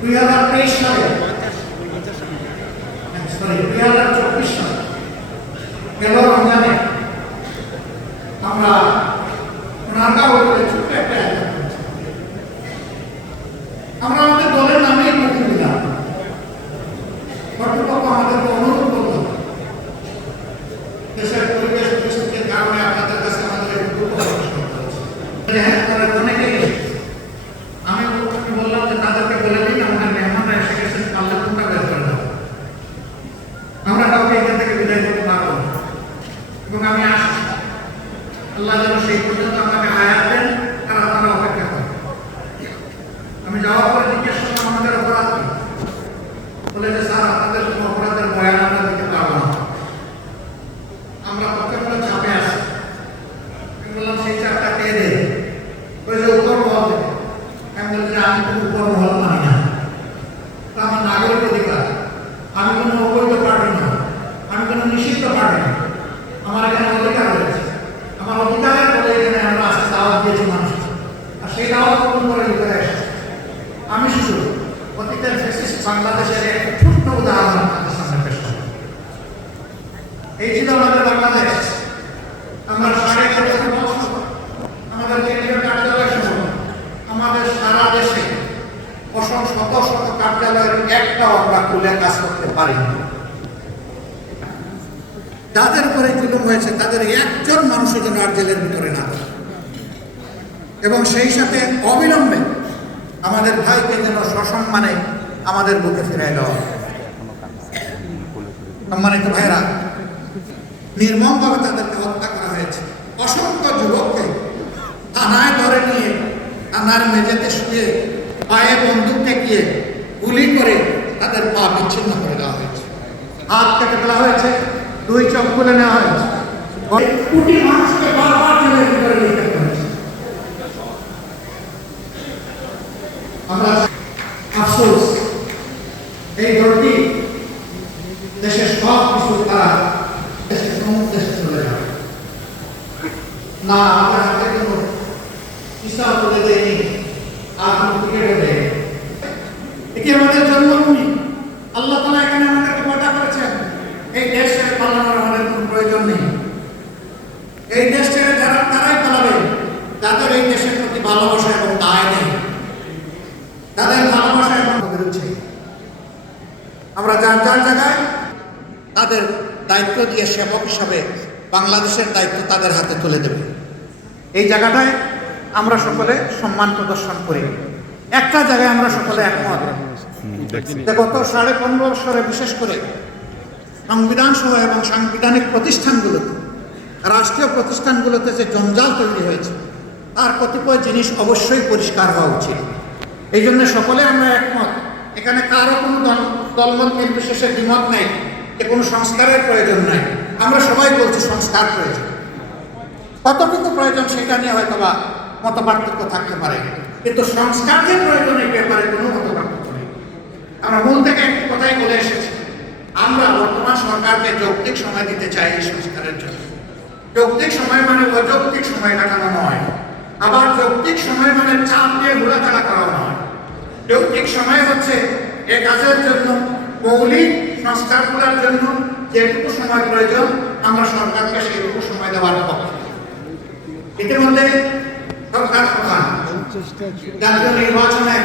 দুই হাজার তেইশ সালে সরি দুই হাজার চব্বিশ সালে গেল রমজানে আমরা রান্না উপরে ছোট্ট একটা আয়োজন করেছি। আমরা আমাদের দলের নামেই মুক্তি দিলাম কর্তৃপক্ষ আমাদেরকে অনুরোধ করল দেশের পরিবেশ পরিস্থিতির কারণে আপনাদের কাছে আমাদের একটু দুঃখ প্রকাশ করতে হচ্ছে। হ্যাঁ, তারা অনেকেই আমি আমি বললাম যে তাদেরকে বলে দিন আমাদের মেহমানরা এসে গেছেন পারলে কোনটা বের করে দাও? আমরা কাউকে এখান থেকে বিদায় করতে পারব এবং আমি আসছি। আল্লাহ যেন সেই পর্যন্ত আমাকে হায়াত দেন আর আপনারা অপেক্ষা করেন আমি যাওয়ার পরে জিজ্ঞেস করলাম আমাদের অপরাধ কি বলে যে স্যার আপনাদের কোনো অপরাধের বয়ান আমরা দিতে পারব না আমরা প্রত্যেকটা চাপে আছি আমি বললাম সেই চাপটা কে দেয় ওই যে উপর মহল থেকে আমি বলছি যে আমি কোনো উপর মহল মানি না তা আমার নাগরিক অধিকার আমি কোনো অবৈধ পার্টি না আমি কোনো নিষিদ্ধ পার্টি না। আমার এখানে অধিকার রয়েছে। আমার অধিকারের বলে এখানে আমরা আজকে দাওয়াত দিয়েছি মানুষকে। আর সেই দাওয়াত কবুল করে ভিতরে এসেছে। আমি শুধু অতীতের বাংলাদেশের একটা ছোট্ট উদাহরণ আপনাদের সামনে পেশ এই ছিল আমাদের বাংলাদেশ। আমরা সাড়ে চারশো আমাদের কেন্দ্রীয় কার্যালয় সমূহ আমাদের সারা দেশে অসংখ্য শত শত কার্যালয়ের একটাও আমরা খুলে কাজ করতে পারিনি। যাদের উপরে জুলুম হয়েছে, তাদের একজন মানুষের জন্য আর জেলের ভিতরে না এবং সেই সাথে অবিলম্বে আমাদের ভাইকে যেন সসম্মানে আমাদের বুকে ফিরে দেওয়া। সম্মানিত ভাইরা নির্মমভাবে তাদেরকে হত্যা করা হয়েছে। অসংখ্য যুবককে থানায় ধরে নিয়ে, থানার মেঝেতে শুয়ে, পায়ে বন্দুক ঠেকিয়ে গুলি করে তাদের পা বিচ্ছিন্ন করে দেওয়া হয়েছে। হাত কেটে ফেলা হয়েছে। দুই চোখ খুলে নেওয়া হয়েছে। কোটি মানুষকে বারবার ভিতরে আমরা আফসোস, এই দলটি দেশের সব কিছু তারা দেশের চলে যাবে? না আমাদের হাতে হিসাব করে দেয়নি আর কোনো ক্রিকেটও দেয়নি এটি আমাদের জন্মভূমি। আল্লাহ তালা এখানে আমাদেরকে পয়দা করেছেন। এই দেশ পালানোর আমাদের কোনো প্রয়োজন নেই। এই দেশ ছেড়ে যারা তারাই পালাবে। যাদের এই দেশের প্রতি ভালোবাসা এবং দায় নেই। তাদের ভালোবাসা এবং বিরুদ্ধে আমরা যার যার জায়গায় তাদের দায়িত্ব দিয়ে সেবক হিসাবে বাংলাদেশের দায়িত্ব তাদের হাতে তুলে দেবে। এই জায়গাটায় আমরা সকলে সম্মান প্রদর্শন করি। একটা জায়গায় আমরা সকলে একমত। গত সাড়ে পনেরো বছরে বিশেষ করে সংবিধান সহ এবং সাংবিধানিক প্রতিষ্ঠানগুলোতে, রাষ্ট্রীয় প্রতিষ্ঠানগুলোতে যে জঞ্জাল তৈরি হয়েছে তার কতিপয় জিনিস অবশ্যই পরিষ্কার হওয়া উচিত। এই জন্য সকলে আমরা একমত, এখানে কারও কোনো দল দলমত নির্বিশেষে দ্বিমত নেই যে কোনো সংস্কারের প্রয়োজন নাই। আমরা সবাই বলছি সংস্কার প্রয়োজন। কতটুকু প্রয়োজন সেটা নিয়ে হয়তো বা মত পার্থক্য থাকতে পারে। কিন্তু সংস্কার যে প্রয়োজন এই ব্যাপারে কোনো মত পার্থক্য নেই। আমরা মূল থেকে একটি কথাই বলে এসেছি আমরা বর্তমান সরকারকে যৌক্তিক সময় দিতে চাই এই সংস্কারের জন্য। যৌক্তিক সময় মানে অযৌক্তিক সময় কাটানো নয়। আবার যৌক্তিক সময় মানে চাপ দিয়ে ঘোরাফেরা করা নয়। যৌক্তিক সময় হচ্ছে এ কাজের জন্য, মৌলিক সংস্কার করার জন্য যেটুকু সময় প্রয়োজন, আমরা সরকারকে সেইটুকু সময় দেওয়ার পক্ষে। ইতিমধ্যে সরকার প্রধান। জাতীয় নির্বাচনের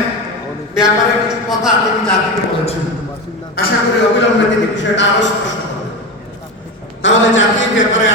ব্যাপারে কিছু কথা তিনি জাতিকে আশা করি অবিলম্বে তিনি বিষয়টা আরও স্পষ্ট হবে তাহলে জাতির ব্যাপারে